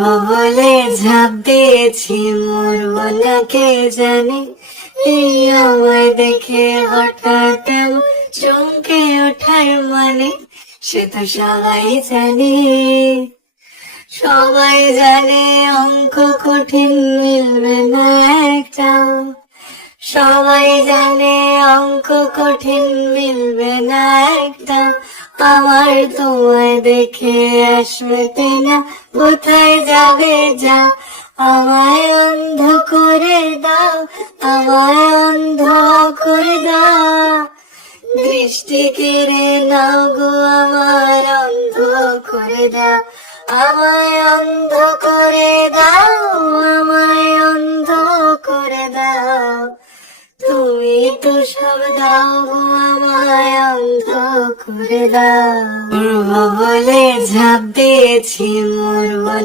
বলে ঝাঁপ দিয়েছি, মরবো না কে জানে। এই আমায় দেখে হঠাৎ চমকে ওঠার মানে, সে তো সবাই জানে। সবাই জানে অঙ্ক কঠিন, মিলবে না একটাও। সবাই জানে অঙ্ক কঠিন, মিলবে না একটা। আমার তোমায় দেখে আসবে না, কোথায় যাবে যা। আমায় অন্ধ করে দাও, আমায় অন্ধ করে দাও। দৃষ্টি কেড়ে নাও গো আমার, অন্ধ করে দাও। আমায় অন্ধ করে দাও, আমায় অন্ধ করে দাও। তুমি তো সব দাও গো আমায়, অন্ধ করে দাও। মরবো বলে ঝাঁপ দিয়েছি, মরবো